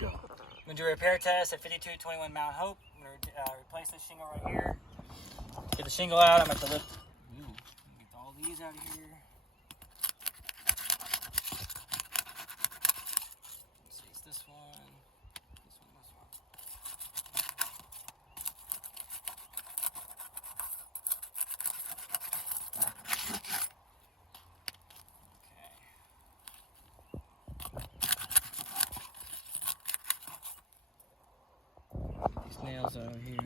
Go. I'm gonna do a repair test at 5221 Mount Hope. I'm gonna replace this shingle right here. Get the shingle out. I'm gonna have to lift. Ooh, get all these out of here. Let's see, it's this one. This one, this one. Okay. These nails out here.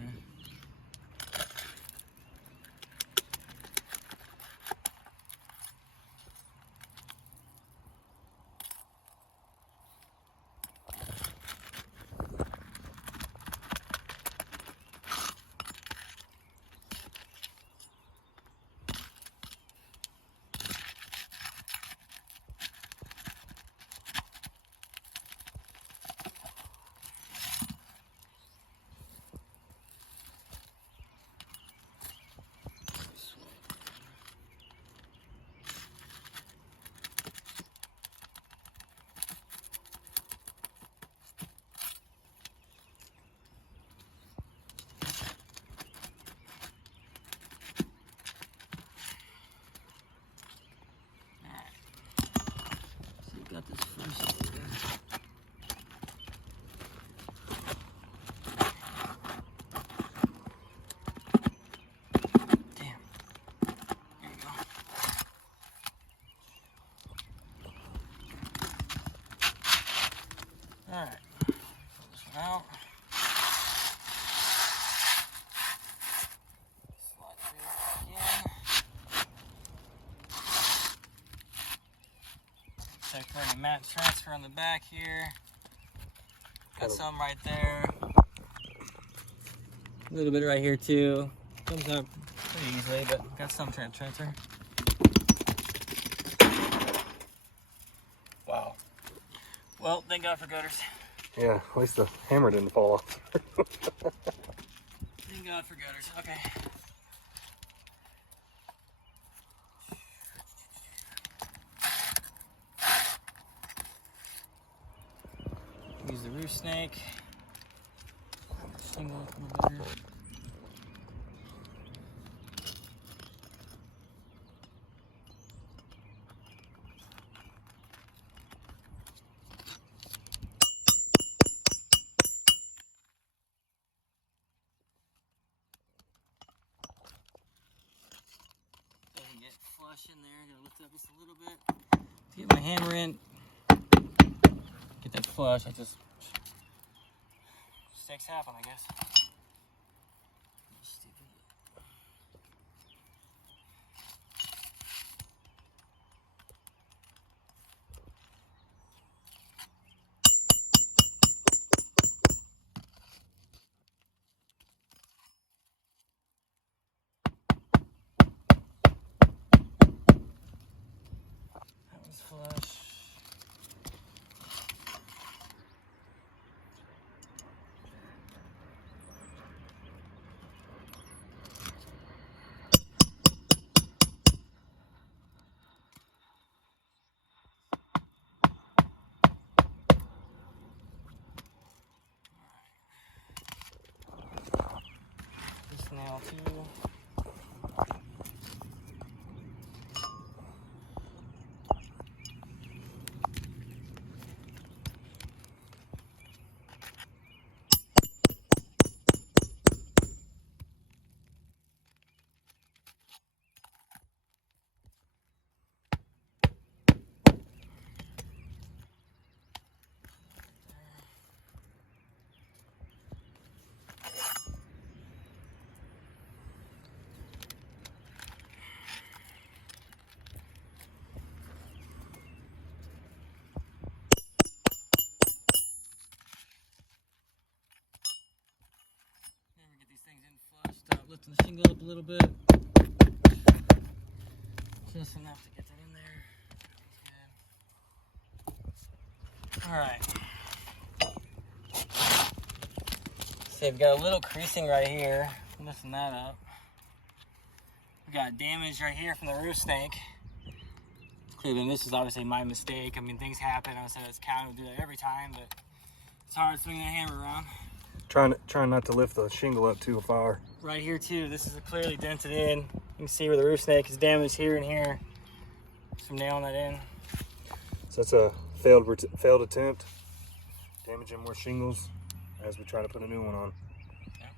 Got this first here. Damn. There you go. Alright. Pull this one out. Slide through again. Check for any mat transfer on the back here. Got some right there. A little bit right here too. Comes up pretty easily, but got some transfer. Wow. Well, thank God for gutters. Yeah, at least the hammer didn't fall off. Thank God for gutters. Okay. Use the roof snake. Shingle up a little better. Doesn't get flush in there. Gotta lift it up just a little bit. Get my hammer in. Get that flush. I just mistakes happen, I guess. Stupid. That was flush. This nail too. Lifting the shingle up a little bit. Just enough to get that in there. Good. Alright. See, we've got a little creasing right here. Lifting that up. We got damage right here from the roof snake. Clearly, this is obviously my mistake. I mean, things happen. I said it's counted. We do that every time, but It's hard swinging that hammer around. Trying not to lift the shingle up too far. Right here too, this is clearly dented in. You can see where the roof snake is damaged here and here. So I'm nailing that in. So that's a failed attempt, damaging more shingles as we try to put a new one on. Yeah.